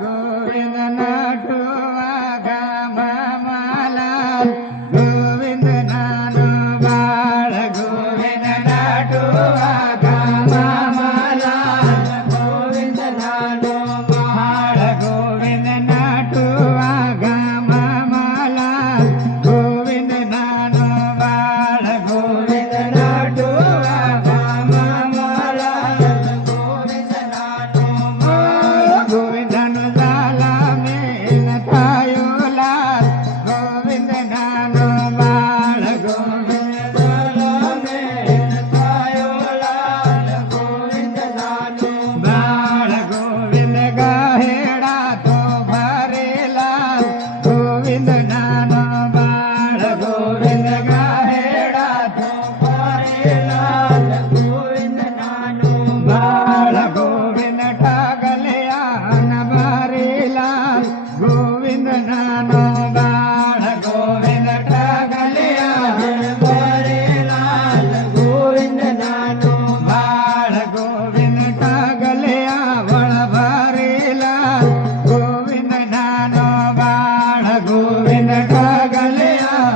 ગોવિંદ નટુઆ ગામમાં લાલ ગોવિંદ નાનો બાળ ગોવિંદ નટુઆ ગામમાં લાલ ગોવિંદ નાનો બાળ ગોવિંદ નટુઆ ગામમાં લાલ ગોવિંદ નાનો બાળ ગોવિંદ નટુઆ ગામમાં લાલ ગોવિંદ નાનો બાળ ગોવિંદનો ઝાલા મેલ થયો લાલ ગોવિંદ નાનો બાળ ગોવિંદ ઝાલા મેલ થયો લાલ ગોવિંદ નાનો બાળ ગોવિંદ ગહેડા તો ભરે લાલ ગોવિંદ નાનો બાળ ગોવિંદ ગહેડા તો ભરે લાલ ગોવિંદ નાનો બાળ ગોવિંદ ઠગલિયા ન ભરે લાલ ગોવિંદ નાનો બાળ ગોવિંદ ઠગલિયા ન ભરે લાલ ગોવિંદ નાનો બાળ ગોવિંદ ઠગલિયા વળ ભરે લાલ ગોવિંદ નાનો બાળ ગોવિંદ ઠગલિયા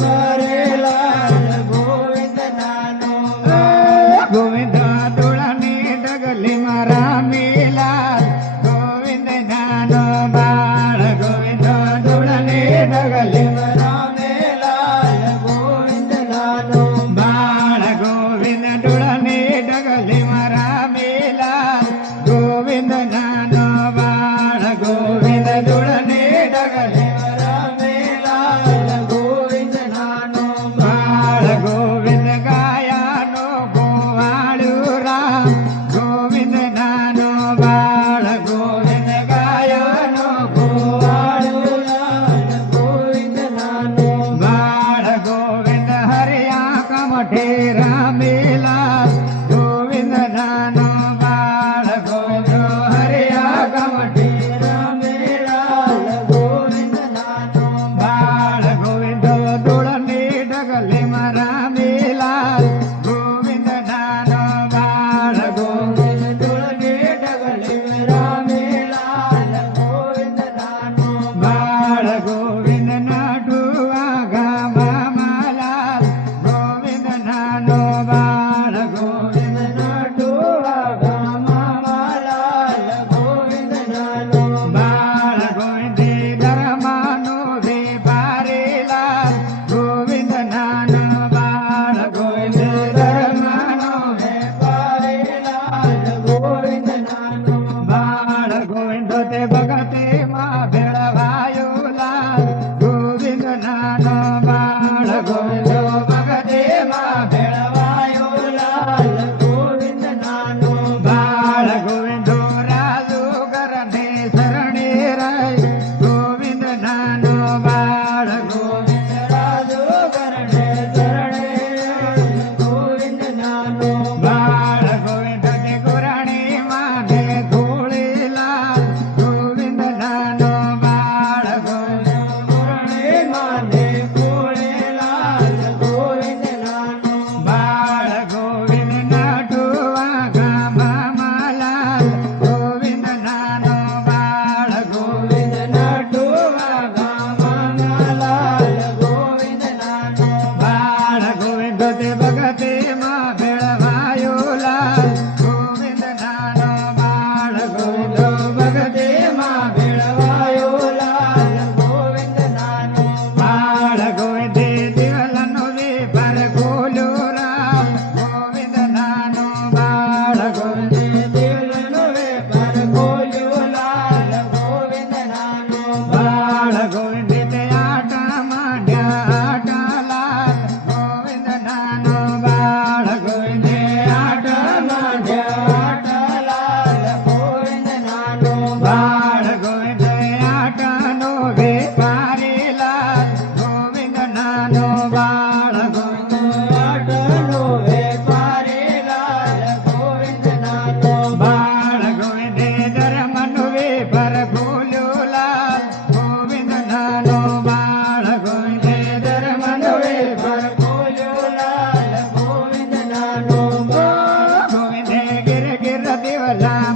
ભરે લાલ ગોવિંદ નાનો ગોવિંદ દોડાની ડગલી મારા મેલાલ ગોવિંદ નાનો બાળ ગોવિંદ દોડાની ડગલી મારા મેલાલ ગોવિંદ નાનો બાળ ગોવિંદ દોડાની ડગલી મારા મેલાલ ગોવિંદ નાનો બાળ ગોવિંદ દોડાની ડગલી મારા મેલાલ ગોવિંદ નાનો બાળ ગોવિંદ ગાયાનો ગોવાળું રામ ગોવિંદ નાનો બાળ ગોવિંદ ગાયાનો ગોવાળું રામ ગોવિંદ નાનો બાળ ગોવિંદ હરિયા કમઠે રામેલાલ ગોવિંદ નાનો બાળ ગોવિંદ હરિયા કમઠે રામેલાલ ગોવિંદ નાનો બાળ ગોવિંદ દોડની ડગલે મારા મેલાલ ગોવિંદ નાનો બાળ ગોવિંદ દોડની ડગલે મારા મેલાલ ગોવિંદ નાનો બાળ ગોવિંદ નટુઆ ગામમાં લાલ ગોવિંદ નાનો બાળ ગોવિંદ નટુઆ ગામમાં લાલ ગોવિંદ નાનો બાળ ગોવિંદ ધર્માનો વેપારે લાલ ગોવિંદ નાનો બાળ ગોવિંદ ધર્માનો વેપારે લાલ ગોવિંદ નાનો બાળ ગોવિંદ તે ભગતે માં ભેળવાયો લાલ ગોવિંદ નાનો બાળ ગોવિંદ ભગતે માં ભેળવાયો લાલ ગોવિંદ નાનો બાળ ગોવિંદ રાજુ ગરને શરણે રહી ગોવિંદ નાનો બાળ ગોવિંદ રાજુ ગરને શરણે રહી ગોવિંદ નાનો બાળ ગોવિંદ કે ગુરાણી માને ધૂળે લાલ ગોવિંદ નાનો બાળ ગોવિંદ ગુરાણી માને ધૂળે લાલ ગોવિંદ નાનો બાળ ગોવિંદ નટુઆ ગામમાં લાલ ગોવિંદ નાનો બાળ ગોવિંદ નટુઆ ગામમાં લાલ ગોવિંદ નાનો બાળ ગોવિંદ તે ભગતે માં ભેળવાયો લાલ ગોવિંદ નાનો બાળ ગોવિંદ ભગતે માં ભેળવાયો લાલ ગોવિંદ નાનો બાળ ગોવિંદ દિવાલનો વેપાર ખોલ્યો રામ ગોવિંદ નાનો બાળ ગોવિંદ દિવાલનો વેપાર ખોલ્યો લાલ ગોવિંદ નાનો બાળ ગોવિંદ તે આટા માંડ્યા આટા લાલ ગોવિંદ નાનો બાળ ગોવિંદ આટા માંડ્યા આટા લાલ ગોવિંદ નાનો બાળ ગોવિંદ આટાનો વેપારી લાલ ગોવિંદ નાનો બાળ ગોવિંદ આટાનો વેપારી લાલ ગોવિંદ નાનો બાળ ગોવિંદ ધર્મનો વેપાર ખોલ્યો લાલ ગોવિંદ નાનો બાળ ગોવિંદ ધર્મનો વેપાર ખોલ્યો લાલ ગોવિંદ નાનો ગોવિંદ ગિર ગિર દેવલા